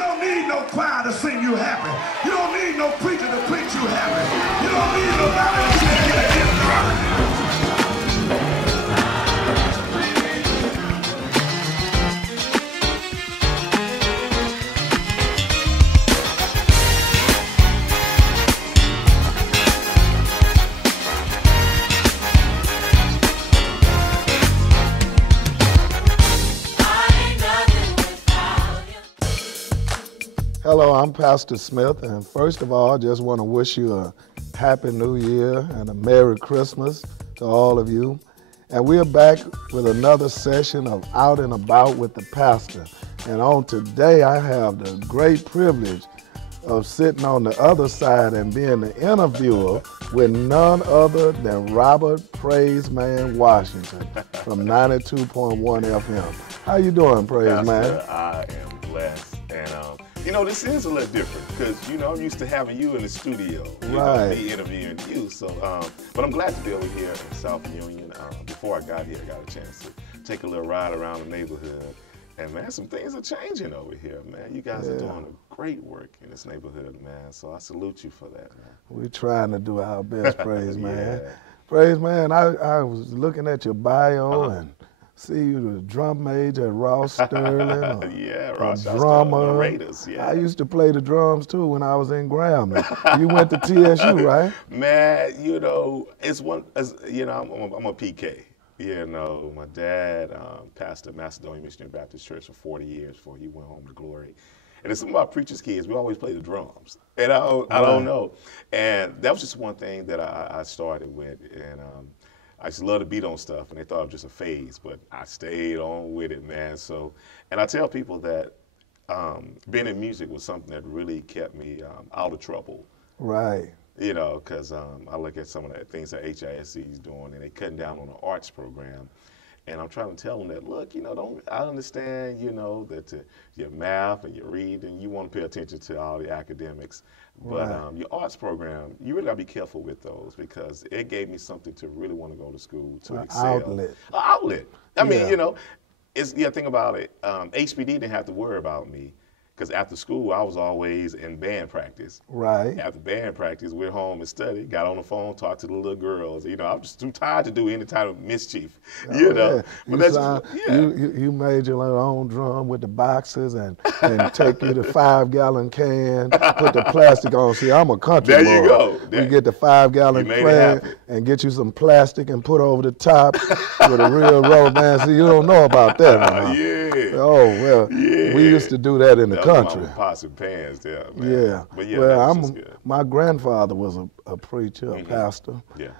don't need no choir to sing you happy. You don't need no preacher to preach you happy. You don't need nobody to tell you that it's right. Hello, I'm Pastor Smith, and first of all, I just want to wish you a Happy New Year and a Merry Christmas to all of you. And we're back with another session of Out and About with the Pastor. And on today, I have the great privilege of sitting on the other side and being the interviewer with none other than Robert Praiseman Washington from 92.1 FM. How you doing, Praiseman? Pastor, I am blessed. And you know, this is a little different because, you know, I'm used to having you in the studio, me interviewing you. So, but I'm glad to be over here in South Union. Before I got here, I got a chance to take a little ride around the neighborhood. And, man, some things are changing over here, man. You guys are doing great work in this neighborhood, man. So I salute you for that, man. We're trying to do our best, Praiseman. Praiseman, I was looking at your bio and see you the drum major at Ross Sterling. Ross drummer. Raiders, I used to play the drums too when I was in Grambling. You went to TSU, right? Man, you know, I'm a PK. You know, my dad pastored Macedonian Missionary Baptist Church for 40 years before he went home to glory. And some of our preachers' kids, we always play the drums. And I don't know. And that was just one thing that I started with. And I just love to beat on stuff, and they thought it was just a phase, but I stayed on with it, man. So, and I tell people that being in music was something that really kept me out of trouble. Right. You know, because I look at some of the things that HISC is doing, and they're cutting down on the arts program. And I'm trying to tell them that, look, you know, I understand, you know, that your math and your reading, you want to pay attention to all the academics. But your arts program, you really got to be careful with those because it gave me something to really want to go to school to excel. Outlet. An outlet. I mean, you know, think about it. HBD didn't have to worry about me. Because after school, I was always in band practice. Right. After band practice, went home and studied, got on the phone, talked to the little girls. You know, I was just too tired to do any type of mischief, you know. Yeah. You made your own drum with the boxes and take you the 5-gallon can, put the plastic on. See, I'm a country boy. There you go. You get the 5-gallon can and get you some plastic and put over the top with a real rubber band. See, you don't know about that. Oh, well, we used to do that in the country. Pots and pans there, man. Yeah. But yeah, well, my grandfather was a preacher, a pastor. Yeah.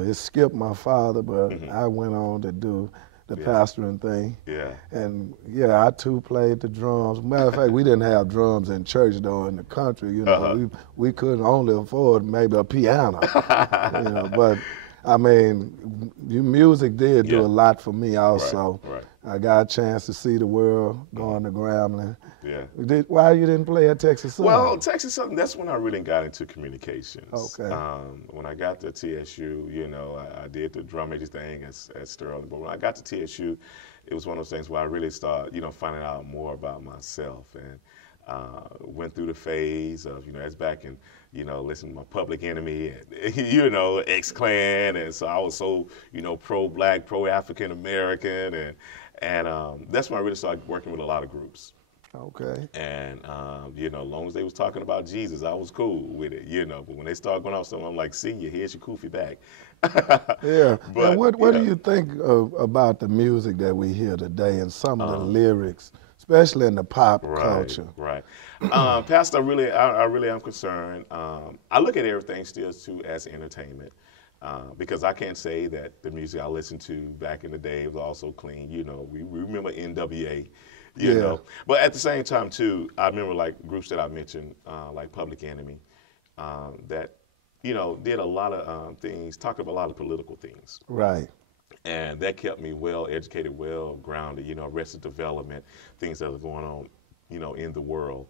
It skipped my father, but I went on to do the pastoring thing. Yeah. And I too played the drums. Matter of fact, we didn't have drums in church though in the country. You know, we couldn't only afford maybe a piano. You know, but I mean, music did do a lot for me also. Right. I got a chance to see the world going to Grambling. Yeah. Why you didn't play at Texas Southern? Well, Texas Southern, that's when I really got into communications. Okay. When I got to TSU, you know, I did the drum major thing at Sterling. But when I got to TSU, it was one of those things where I really started, you know, finding out more about myself. And went through the phase of, you know, that's back in, you know, listening to my Public Enemy and, you know, X-Clan. And so I was so, you know, pro-Black, pro-African American. And that's when I really started working with a lot of groups. Okay. And, you know, as long as they was talking about Jesus, I was cool with it, you know. But when they started going off something, I'm like, senior, here's your kufi back. Yeah. But what do you think about the music that we hear today and some of the lyrics, especially in the pop culture? Right. Pastor, I really am concerned. I look at everything still too as entertainment. Because I can't say that the music I listened to back in the day was also clean. You know, we remember NWA, you know. But at the same time, too, I remember, like, groups that I mentioned, like Public Enemy, that, you know, did a lot of things, talked about a lot of political things. Right. And that kept me well educated, well grounded, you know, arrested development, things that are going on, you know, in the world.